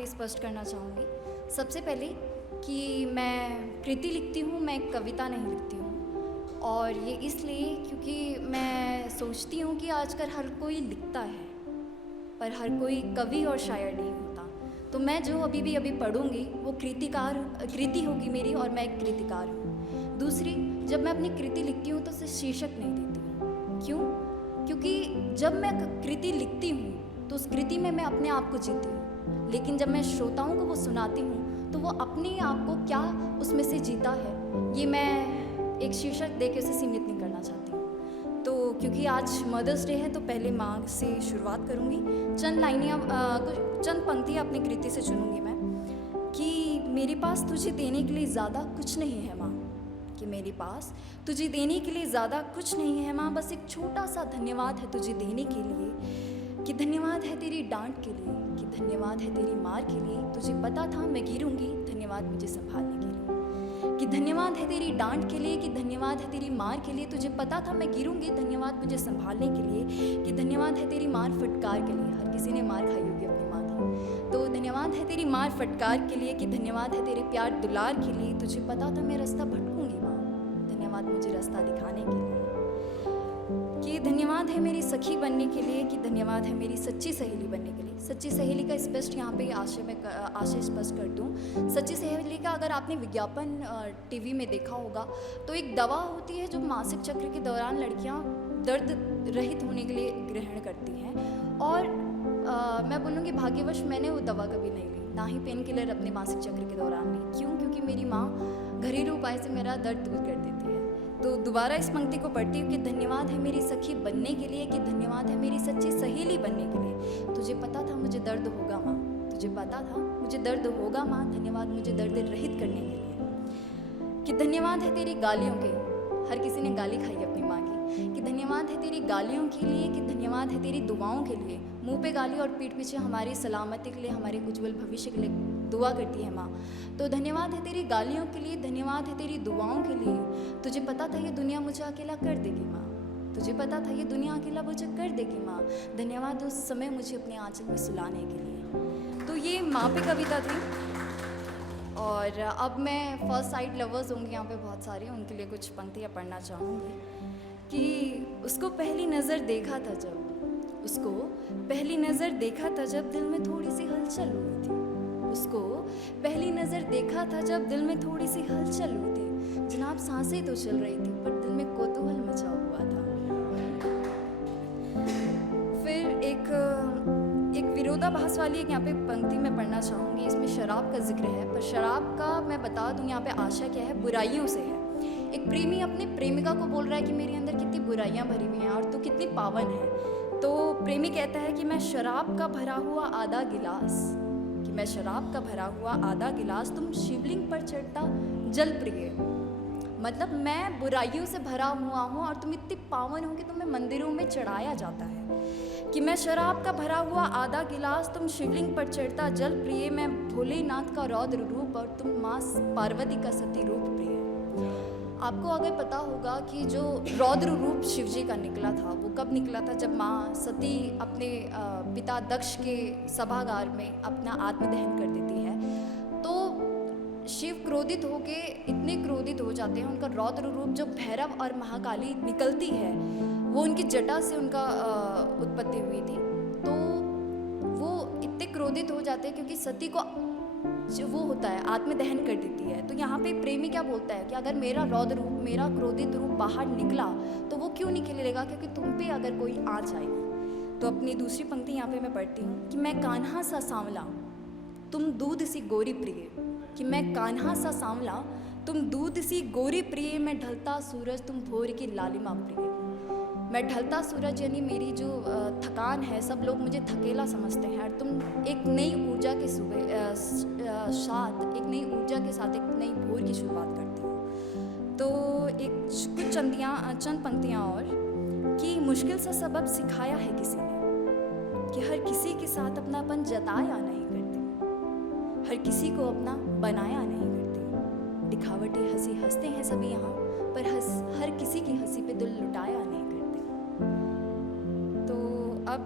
पे स्पष्ट करना चाहूँगी। सबसे पहले कि मैं कृति लिखती हूँ, मैं कविता नहीं लिखती हूँ। और ये इसलिए क्योंकि मैं सोचती हूँ कि आजकल हर कोई लिखता है, पर हर कोई कवि और शायर नहीं होता। तो मैं जो अभी पढ़ूँगी वो कृति होगी मेरी, और मैं एक कृतिकार हूँ। दूसरी, जब मैं अपनी कृति लिखती हूँ तो उसे शीर्षक नहीं देती हूँ। क्यों? क्योंकि जब मैं कृति लिखती हूँ तो उस कृति में मैं अपने आप को जीती हूँ, लेकिन जब मैं श्रोताओं को वो सुनाती हूँ तो वो अपने आप को क्या उसमें से जीता है, ये मैं एक शीर्षक दे के उसे सीमित नहीं करना चाहती हूँ। तो क्योंकि आज मदर्स डे है तो पहले माँ से शुरुआत करूँगी। चंद पंक्तियाँ अपनी कृति से चुनूँगी मैं कि मेरे पास तुझे देने के लिए ज़्यादा कुछ नहीं है माँ, कि मेरे पास तुझे देने के लिए ज़्यादा कुछ नहीं है माँ, बस एक छोटा सा धन्यवाद है तुझे देने के लिए, कि धन्यवाद है तेरी डांट के लिए, कि धन्यवाद है तेरी मार के लिए, तुझे पता था मैं गिरूंगी, धन्यवाद मुझे संभालने के लिए। कि धन्यवाद है तेरी डांट के लिए, कि धन्यवाद है तेरी मार के लिए, तुझे पता था मैं गिरूंगी, धन्यवाद मुझे संभालने के लिए। कि धन्यवाद है तेरी मार फटकार के लिए, हर किसी ने मार खाई होगी अपनी माँ की, तो धन्यवाद है तेरी मार फटकार के लिए। कि धन्यवाद है तेरे प्यार दुलार के लिए, तुझे पता था मैं रास्ता भटकूंगी माँ, धन्यवाद मुझे रास्ता दिखाने के लिए। कि धन्यवाद है मेरी सखी बनने के लिए, कि धन्यवाद है मेरी सच्ची सहेली बनने के लिए। सच्ची सहेली का स्पष्ट यहाँ पे आशय स्पष्ट कर दूँ। सच्ची सहेली का अगर आपने विज्ञापन टीवी में देखा होगा तो एक दवा होती है जो मासिक चक्र के दौरान लड़कियाँ दर्द रहित होने के लिए ग्रहण करती हैं। और मैं बोलूँगी भाग्यवश मैंने वो दवा कभी नहीं ली, ना ही पेन किलर अपने मासिक चक्र के दौरान ली। क्यों? क्योंकि मेरी माँ घरेलू उपाय से मेरा दर्द दूर कर देती है। तो दोबारा इस पंक्ति को पढ़ती हूँ कि धन्यवाद है मेरी सखी बनने के लिए, कि धन्यवाद है मेरी सच्ची सहेली बनने के लिए। तुझे पता था मुझे दर्द होगा माँ, तुझे पता था मुझे दर्द होगा माँ, धन्यवाद मुझे दर्द रहित करने के लिए। कि धन्यवाद है तेरी गालियों के, हर किसी ने गाली खाई अपनी माँ की, कि धन्यवाद है तेरी गालियों के लिए, कि धन्यवाद है तेरी दुआओं के लिए। मुंह पे गाली और पीठ पीछे हमारी सलामती के लिए, हमारे उज्जवल भविष्य के लिए दुआ करती है माँ। तो धन्यवाद है तेरी गालियों के लिए, धन्यवाद है तेरी दुआओं के लिए। तुझे पता था ये दुनिया मुझे अकेला कर देगी माँ, तुझे पता था ये दुनिया अकेला मुझे कर देगी माँ, धन्यवाद उस समय मुझे अपने आंचल में सुलाने के लिए। तो ये माँ पे कविता थी। और अब मैं फर्स्ट साइड लवर्स होंगे यहाँ पे बहुत सारे, उनके लिए कुछ पंक्तियाँ पढ़ना चाहूँगी। कि उसको पहली नज़र देखा था जब, उसको पहली नज़र देखा था जब दिल में थोड़ी सी हलचल हुई थी, उसको पहली नज़र देखा था जब दिल में थोड़ी सी हलचल हुई थी। जनाब सांसें तो चल रही थी पर दिल में कौतूहल मचा हुआ था। फिर एक विरोधाभास वाली एक यहाँ पे पंक्ति मैं पढ़ना चाहूँगी। इसमें शराब का जिक्र है, पर शराब का मैं बता दूँ यहाँ पे आशा क्या है, बुराइयों से है। एक प्रेमी अपनी प्रेमिका को बोल रहा है कि मेरे अंदर कितनी बुराइयां भरी हुई हैं और तू कितनी पावन है। तो प्रेमी कहता है कि मैं शराब का भरा हुआ आधा गिलास, कि मैं शराब का भरा हुआ आधा गिलास, तुम शिवलिंग पर चढ़ता जल प्रिय। मतलब मैं बुराइयों से भरा हुआ हूँ और तुम इतनी पावन हो कि तुम्हें मंदिरों में चढ़ाया जाता है। कि मैं शराब का भरा हुआ आधा गिलास, तुम शिवलिंग पर चढ़ता जल प्रिय, मैं भोलेनाथ का रौद्र रूप और तुम माँ पार्वती का सती रूप प्रिय। आपको अगर पता होगा कि जो रौद्र रूप शिवजी का निकला था वो कब निकला था, जब माँ सती अपने पिता दक्ष के सभागार में अपना आत्मदहन कर देती है। तो शिव क्रोधित होके इतने क्रोधित हो जाते हैं, उनका रौद्र रूप जो भैरव और महाकाली निकलती है वो उनकी जटा से उनका उत्पत्ति हुई थी। तो वो इतने क्रोधित हो जाते हैं क्योंकि सती को जो वो होता है आत्मदहन कर देती है। तो यहाँ पे प्रेमी क्या बोलता है कि अगर मेरा रौद्र रूप, मेरा क्रोधित रूप बाहर निकला तो वो क्यों निकलेगा, क्योंकि तुम पे अगर कोई आँच आएगी। तो अपनी दूसरी पंक्ति यहाँ पे मैं पढ़ती हूँ कि मैं कान्हा सा सांवला तुम दूध सी गोरी प्रिय, कि मैं कान्हा सा सांवला तुम दूध सी गोरी प्रिय, मैं ढलता सूरज तुम भोर की लालिमा प्रिय। मैं ढलता सूरज यानी मेरी जो थकान है, सब लोग मुझे थकेला समझते हैं और तुम एक नई ऊर्जा के साथ एक नई ऊर्जा के साथ एक नई भोर की शुरुआत करती हो। तो कुछ चंद पंक्तियाँ और कि मुश्किल सा सबक सिखाया है किसी ने, कि हर किसी के साथ अपनापन जताया नहीं करते, हर किसी को अपना बनाया नहीं करते। दिखावटी हंसी हंसते हैं सभी यहाँ, पर हर किसी की हंसी पे दिल लुटाया नहीं करते। तो अब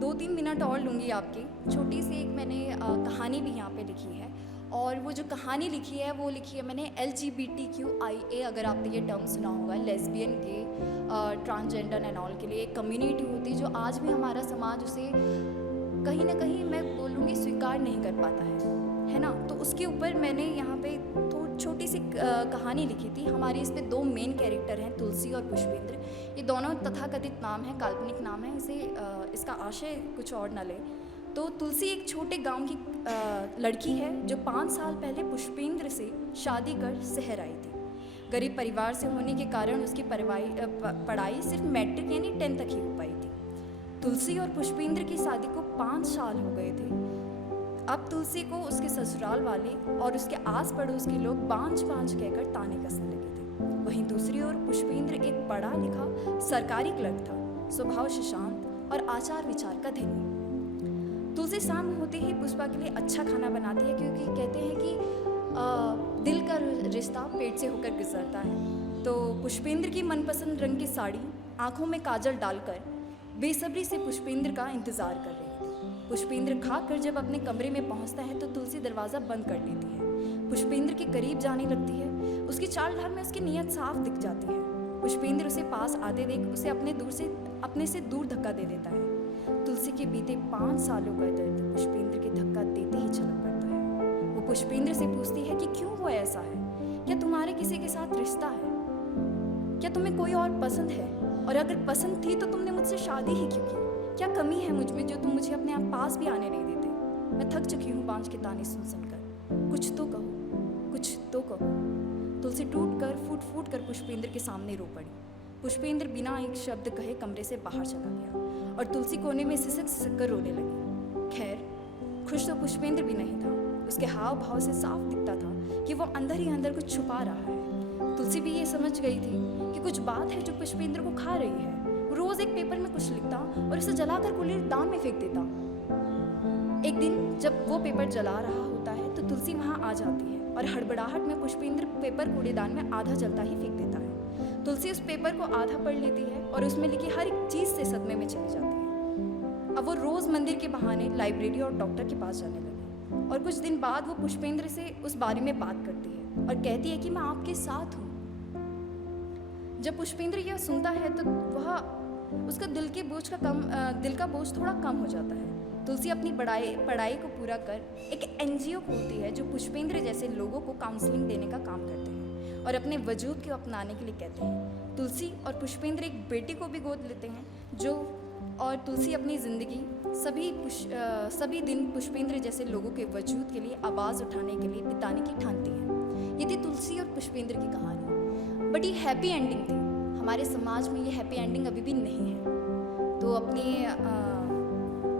2-3 मिनट मिनट और लूँगी आपकी। छोटी सी एक मैंने कहानी भी यहाँ पे लिखी है, और वो जो कहानी लिखी है वो लिखी है मैंने LGBTQIA, अगर आपने ये टर्म सुना होगा, lesbian, gay, transgender and all के लिए एक कम्युनिटी होती है जो आज भी हमारा समाज उसे कहीं ना कहीं मैं बोलूँगी स्वीकार नहीं कर पाता है ना। तो उसके ऊपर मैंने यहाँ पे तो छोटी सी कहानी लिखी थी। हमारे इस पे 2 मेन कैरेक्टर हैं, तुलसी और पुष्पेंद्र। ये दोनों तथाकथित नाम है, काल्पनिक नाम है, इसे इसका आशय कुछ और न ले। तो तुलसी एक छोटे गांव की लड़की है जो 5 साल पहले पुष्पेंद्र से शादी कर शहर आई थी। गरीब परिवार से होने के कारण उसकी पढ़ाई सिर्फ मैट्रिक यानी 10 तक ही हो पाई थी। तुलसी और पुष्पेंद्र की शादी को 5 साल हो गए थे। अब तुलसी को उसके ससुराल वाले और उसके आस पड़ोस के लोग बांझ कहकर ताने कसने लगे थे। वहीं दूसरी ओर पुष्पेंद्र एक पढ़ा लिखा सरकारी क्लर्क था, स्वभाव से शांत और आचार विचार का धनी। तुलसी शाम होते ही पुष्पा के लिए अच्छा खाना बनाती है, क्योंकि कहते हैं कि दिल का रिश्ता पेट से होकर गुजरता है। तो पुष्पेंद्र की मनपसंद रंग की साड़ी, आंखों में काजल डालकर बेसब्री से पुष्पेंद्र का इंतजार कर रही थी। पुष्पेंद्र खाकर जब अपने कमरे में पहुंचता है तो तुलसी दरवाज़ा बंद कर लेती है। पुष्पेंद्र के करीब जाने लगती है। उसकी चाल ढाल में उसकी नीयत साफ दिख जाती है। पुष्पेंद्र उसे पास आते देख उसे अपने से दूर धक्का दे देता है। तुलसी के बीते 5 सालों का दर्द पुष्पेंद्र के धक्का देते ही छलक पड़ता है। वो पुष्पेंद्र से पूछती है कि क्यों वो ऐसा है, क्या तुम्हारे किसी के साथ रिश्ता है, क्या तुम्हें कोई और पसंद है, और अगर पसंद थी तो तुमने मुझसे शादी ही क्यों की? क्या कमी है मुझ में जो तुम मुझे अपने आप पास भी आने नहीं देते? मैं थक चुकी हूँ बांझ के ताने सुन कर, कुछ तो कहो, कुछ तो कहो। तुलसी फूट कर पुष्पेंद्र के सामने रो पड़ी। पुष्पेंद्र बिना एक शब्द कहे कमरे से बाहर चला गया और तुलसी कोने में सिसक कर रोने लगी। खैर, खुश तो पुष्पेंद्र भी नहीं था। उसके हाव भाव से साफ दिखता था कि वो अंदर ही अंदर कुछ छुपा रहा है। तुलसी भी ये समझ गई थी कि कुछ बात है जो पुष्पेंद्र को खा रही है। रोज एक पेपर में कुछ लिखता और उसे जलाकर कूड़ेदान में फेंक देता। एक दिन जब वो पेपर जला रहा होता है तो तुलसी वहाँ आ जाती है और हड़बड़ाहट में पुष्पेंद्र पेपर कूड़ेदान में आधा जलता ही फेंक देता है। तुलसी उस पेपर को आधा पढ़ लेती है और उसमें लिखी हर एक चीज़ से सदमे में चली जाती है। अब वो रोज़ मंदिर के बहाने लाइब्रेरी और डॉक्टर के पास जाने लगी और कुछ दिन बाद वो पुष्पेंद्र से उस बारे में बात करती है और कहती है कि मैं आपके साथ हूँ। जब पुष्पेंद्र यह सुनता है तो उसका दिल का बोझ थोड़ा कम हो जाता है। तुलसी अपनी पढ़ाई को पूरा कर एक NGO खोलती है जो पुष्पेंद्र जैसे लोगों को काउंसलिंग देने का काम करते हैं और अपने वजूद को अपनाने के लिए कहते हैं। तुलसी और पुष्पेंद्र एक बेटी को भी गोद लेते हैं और तुलसी अपनी ज़िंदगी सभी दिन पुष्पेंद्र जैसे लोगों के वजूद के लिए आवाज़ उठाने के लिए बिताने की ठानती है। ये थी तुलसी और पुष्पेंद्र की कहानी। बड़ी हैप्पी एंडिंग थी। हमारे समाज में ये हैप्पी एंडिंग अभी भी नहीं है। तो अपनी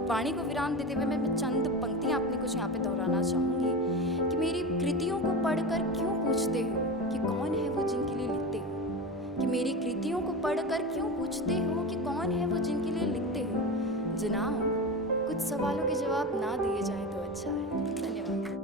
वाणी को विराम देते हुए मैं चंद पंक्तियाँ अपनी कुछ यहाँ पे दोहराना चाहूँगी कि मेरी कृतियों को पढ़कर क्यों पूछते हो कि कौन है वो जिनके लिए लिखते हो, कि मेरी कृतियों को पढ़कर क्यों पूछते हो कि कौन है वो जिनके लिए लिखते हो। जनाब, कुछ सवालों के जवाब ना दिए जाएं तो अच्छा है। धन्यवाद।